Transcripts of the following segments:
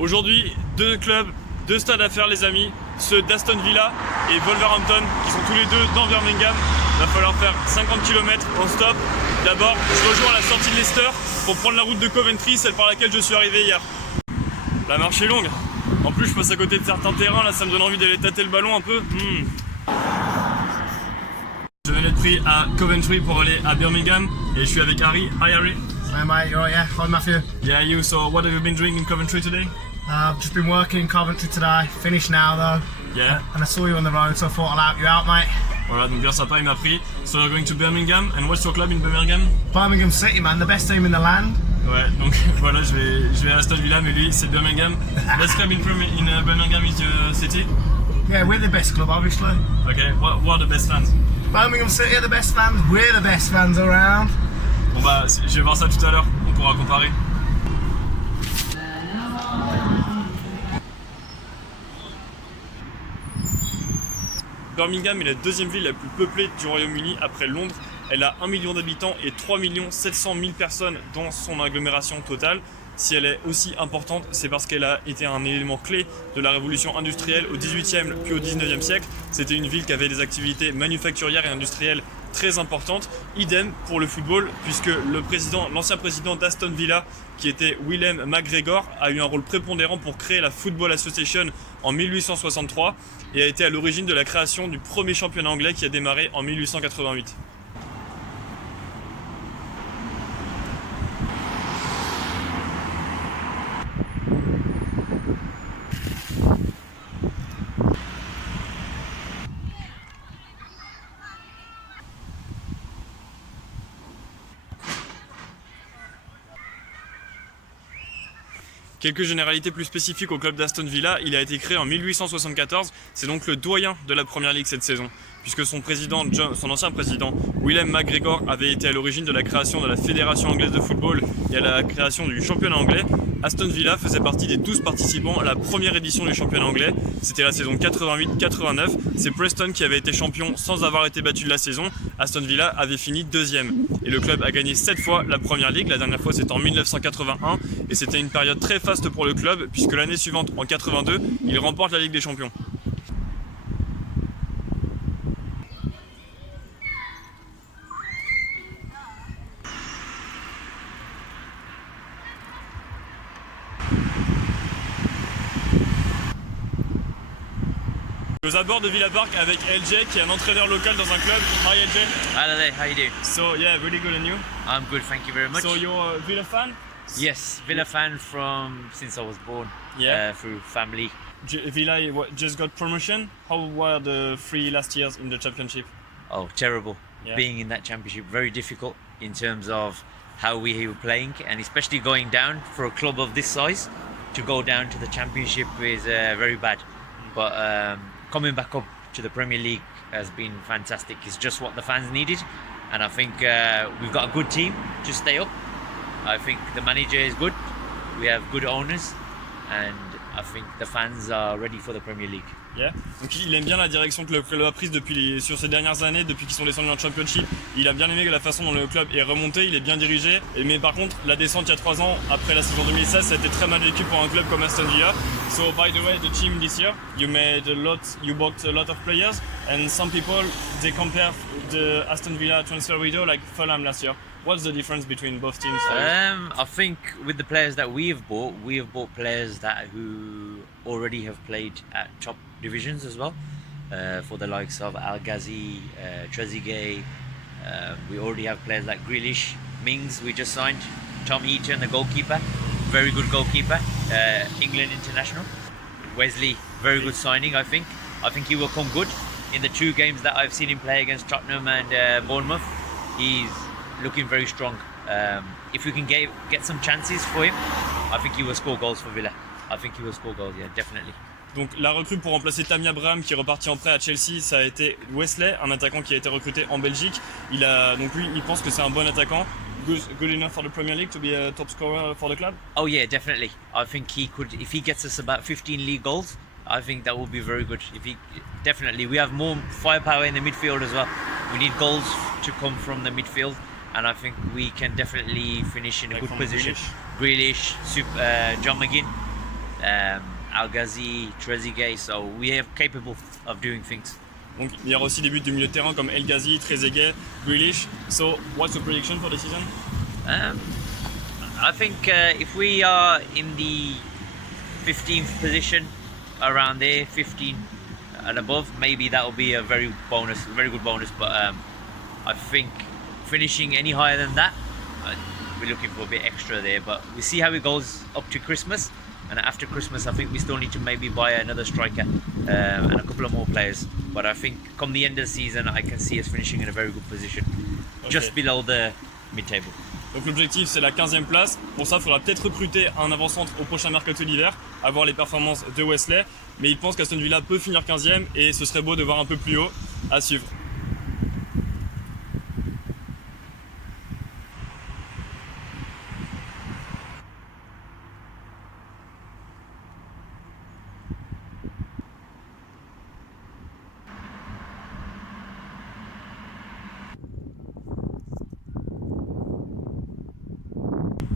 Aujourd'hui, deux clubs, deux stades à faire les amis, ceux d'Aston Villa et Wolverhampton qui sont tous les deux dans Birmingham. Il va falloir faire 50 km en stop. D'abord, je rejoins la sortie de Leicester pour prendre la route de Coventry, celle par laquelle je suis arrivé hier. La marche est longue. En plus, je passe à côté de certains terrains, là ça me donne envie d'aller tâter le ballon un peu. Je venais de pris à Coventry pour aller à Birmingham et je suis avec Harry. Hi Harry. Hi mate, you alright, yeah? Hi Matthew. Yeah, you. So what have you been doing in Coventry today? I've just been working in Coventry today, finished now though. Yeah. And I saw you on the road, so I thought I'll help you out, mate. Voilà, donc bien sympa, il m'a pris. So you're going to Birmingham, and what's your club in Birmingham? Birmingham City, man, the best team in the land. Ouais, donc voilà, je vais à Aston Villa, mais lui c'est Birmingham. Best club in Birmingham is City? Yeah, we're the best club, obviously. Okay, what are the best fans? Birmingham City are the best fans, we're the best fans around. Bon bah, je vais voir ça tout à l'heure, on pourra comparer. Birmingham est la deuxième ville la plus peuplée du Royaume-Uni après Londres. Elle a 1 million d'habitants et 3 700 000 personnes dans son agglomération totale. Si elle est aussi importante, c'est parce qu'elle a été un élément clé de la révolution industrielle au XVIIIe puis au XIXe siècle. C'était une ville qui avait des activités manufacturières et industrielles très importantes. Idem pour le football, puisque l'ancien président d'Aston Villa, qui était Willem McGregor, a eu un rôle prépondérant pour créer la Football Association en 1863 et a été à l'origine de la création du premier championnat anglais qui a démarré en 1888. Quelques généralités plus spécifiques au club d'Aston Villa, il a été créé en 1874, c'est donc le doyen de la Première Ligue cette saison, puisque son ancien président, Willem McGregor, avait été à l'origine de la création de la Fédération anglaise de football et à la création du championnat anglais. Aston Villa faisait partie des 12 participants à la première édition du championnat anglais, c'était la saison 88-89, c'est Preston qui avait été champion sans avoir été battu de la saison, Aston Villa avait fini deuxième. Et le club a gagné 7 fois la Première Ligue, la dernière fois c'était en 1981, et c'était une période très faste pour le club, puisque l'année suivante, en 82, il remporte la Ligue des Champions. Aux abords de Villa Park avec LJ qui est un entraîneur local dans un club. Hi LJ. Hello there, how you doing? So yeah, really good, and you? I'm good, thank you very much. So you're a Villa fan? Yes, Villa fan since I was born. Yeah. Through family. Villa just got promotion. How were the 3 last years in the championship? Oh, terrible. Yeah. Being in that championship, very difficult in terms of how we were playing, and especially going down for a club of this size. To go down to the championship is very bad. But coming back up to the Premier League has been fantastic. It's just what the fans needed, and I think we've got a good team to stay up. I think the manager is good, we have good owners, and I think the fans are ready for the Premier League. Yeah. Donc il aime bien la direction que le club a prise sur ces dernières années, depuis qu'ils sont descendus en Championship. Il a bien aimé la façon dont le club est remonté, il est bien dirigé. Mais par contre, la descente il y a 3 ans, après la saison 2016, ça a été très mal vécu pour un club comme Aston Villa. So by the way, the team this year, you bought a lot of players, and some people they compare the Aston Villa transfer window like Fulham last year. What's the difference between both teams? I think with the players that we have bought players who already have played at top divisions as well. For the likes of Al Ghazi, Trezeguet. We already have players like Grealish, Mings we just signed, Tom Heaton, the goalkeeper, very good goalkeeper, England international. Wesley, very good signing I think. I think he will come good. In the 2 games that I've seen him play against Tottenham and Bournemouth, he's looking very strong. If we can get some chances for him, I think he will score goals for Villa. I think he will score goals, yeah, definitely. Donc la recrue pour remplacer Tammy Abraham qui est reparti en prêt à Chelsea, ça a été Wesley, un attaquant qui a été recruté en Belgique. Donc lui, il pense que c'est un bon attaquant. Good enough for the Premier League to be a top scorer for the club? Oh yeah, definitely. I think he could, if he gets us about 15 league goals, I think that would be very good. Definitely, we have more firepower in the midfield as well. We need goals to come from the midfield, and I think we can definitely finish in a good position. Grealish, John McGinn. Al Ghazi, Trezeguet. So we are capable of doing things. Donc il y aura aussi des buts de milieu de terrain comme El Ghazi, Trezeguet, Grealish. So what's the prediction for the season? I think if we are in the 15th position, around there, 15 and above, maybe that will be a very good bonus. But I think finishing any higher than that, we're looking for a bit extra there. But we see how it goes up to Christmas, and after Christmas, I think we still need to maybe buy another striker and a couple of more players. But I think come the end of the season, I can see us finishing in a very good position, just below the mid-table. Donc l'objectif c'est la 15e place. Pour ça il faudra peut-être recruter un avant-centre au prochain mercato d'hiver, avoir les performances de Wesley. Mais il pense qu'Aston Villa peut finir 15e et ce serait beau de voir un peu plus haut. À suivre.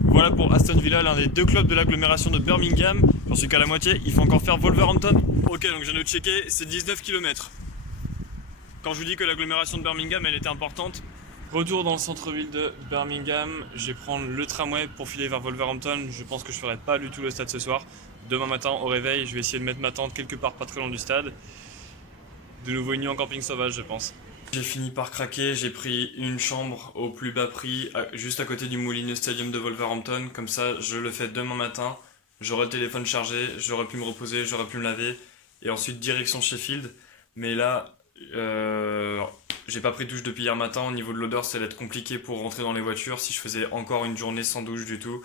Voilà pour Aston Villa, l'un des deux clubs de l'agglomération de Birmingham. J'en suis qu'à la moitié, il faut encore faire Wolverhampton. Ok, donc je viens de checker, c'est 19 km. Quand je vous dis que l'agglomération de Birmingham, elle était importante. Retour dans le centre-ville de Birmingham, je vais prendre le tramway pour filer vers Wolverhampton. Je pense que je ferai pas du tout le stade ce soir. Demain matin au réveil, je vais essayer de mettre ma tente quelque part pas très loin du stade. De nouveau une nuit en camping sauvage, je pense. J'ai fini par craquer, j'ai pris une chambre au plus bas prix, juste à côté du Molineux Stadium de Wolverhampton. Comme ça, je le fais demain matin. J'aurai le téléphone chargé, j'aurai pu me reposer, j'aurai pu me laver. Et ensuite, direction Sheffield. Mais là, j'ai pas pris de douche depuis hier matin. Au niveau de l'odeur, ça allait être compliqué pour rentrer dans les voitures si je faisais encore une journée sans douche du tout.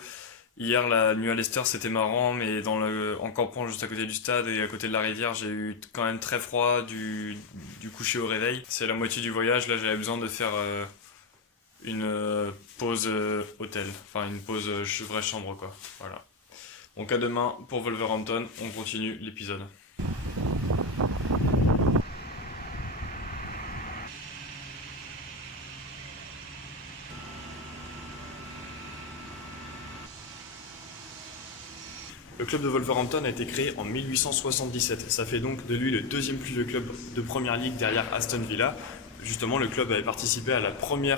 Hier, la nuit à Leicester, c'était marrant, mais en campant juste à côté du stade et à côté de la rivière, j'ai eu quand même très froid du coucher au réveil. C'est la moitié du voyage, là j'avais besoin de faire une pause hôtel, enfin une pause vraie chambre quoi. Voilà. Donc à demain pour Wolverhampton, on continue l'épisode. Le club de Wolverhampton a été créé en 1877. Ça fait donc de lui le deuxième plus vieux club de première ligue derrière Aston Villa. Justement, le club avait participé au premier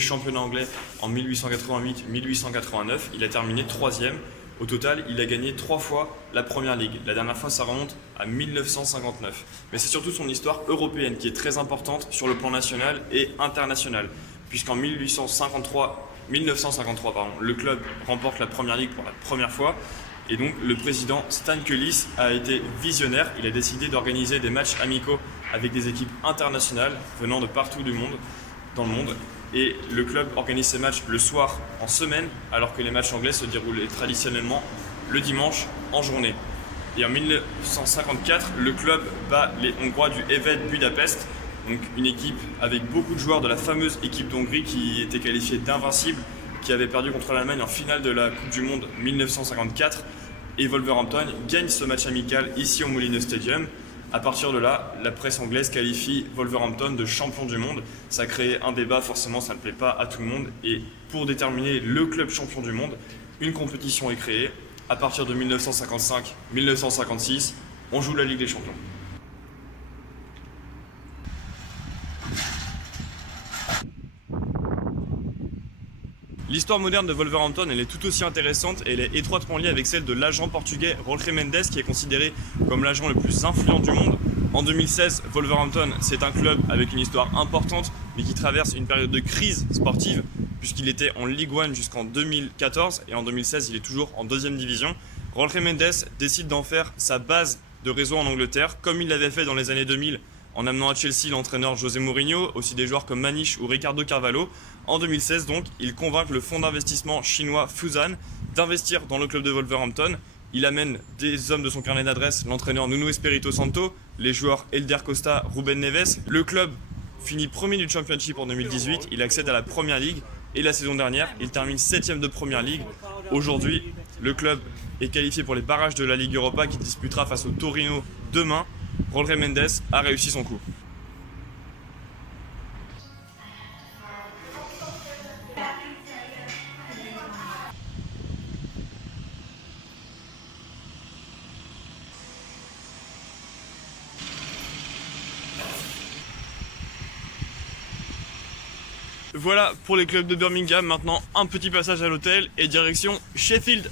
championnat anglais en 1888-1889. Il a terminé 3e. Au total, il a gagné 3 fois la première ligue. La dernière fois, ça remonte à 1959. Mais c'est surtout son histoire européenne qui est très importante sur le plan national et international. Puisqu'en 1953, le club remporte la première ligue pour la première fois. Et donc le président Stan Cullis a été visionnaire, il a décidé d'organiser des matchs amicaux avec des équipes internationales venant de partout dans le monde. Et le club organise ses matchs le soir en semaine, alors que les matchs anglais se déroulaient traditionnellement le dimanche en journée. Et en 1954, le club bat les Hongrois du Hévet Budapest, donc une équipe avec beaucoup de joueurs de la fameuse équipe d'Hongrie qui était qualifiée d'invincible, qui avait perdu contre l'Allemagne en finale de la Coupe du Monde 1954. Et Wolverhampton gagne ce match amical ici au Molineux Stadium. À partir de là, la presse anglaise qualifie Wolverhampton de champion du monde. Ça a créé un débat, forcément ça ne plaît pas à tout le monde. Et pour déterminer le club champion du monde, une compétition est créée. À partir de 1955-1956, on joue la Ligue des Champions. L'histoire moderne de Wolverhampton, elle est tout aussi intéressante et elle est étroitement liée avec celle de l'agent portugais Jorge Mendes, qui est considéré comme l'agent le plus influent du monde. En 2016, Wolverhampton, c'est un club avec une histoire importante, mais qui traverse une période de crise sportive, puisqu'il était en Ligue 1 jusqu'en 2014, et en 2016, il est toujours en 2e division. Jorge Mendes décide d'en faire sa base de réseau en Angleterre, comme il l'avait fait dans les années 2000, en amenant à Chelsea l'entraîneur José Mourinho, aussi des joueurs comme Maniche ou Ricardo Carvalho. En 2016, donc, il convainc le fonds d'investissement chinois Fusan d'investir dans le club de Wolverhampton. Il amène des hommes de son carnet d'adresses, l'entraîneur Nuno Espirito Santo, les joueurs Elder Costa, Ruben Neves. Le club finit premier du Championship en 2018, il accède à la Première Ligue et la saison dernière, il termine 7e de Première Ligue. Aujourd'hui, le club est qualifié pour les barrages de la Ligue Europa qui disputera face au Torino demain. Jorge Mendes a réussi son coup. Voilà pour les clubs de Birmingham. Maintenant, un petit passage à l'hôtel et direction Sheffield.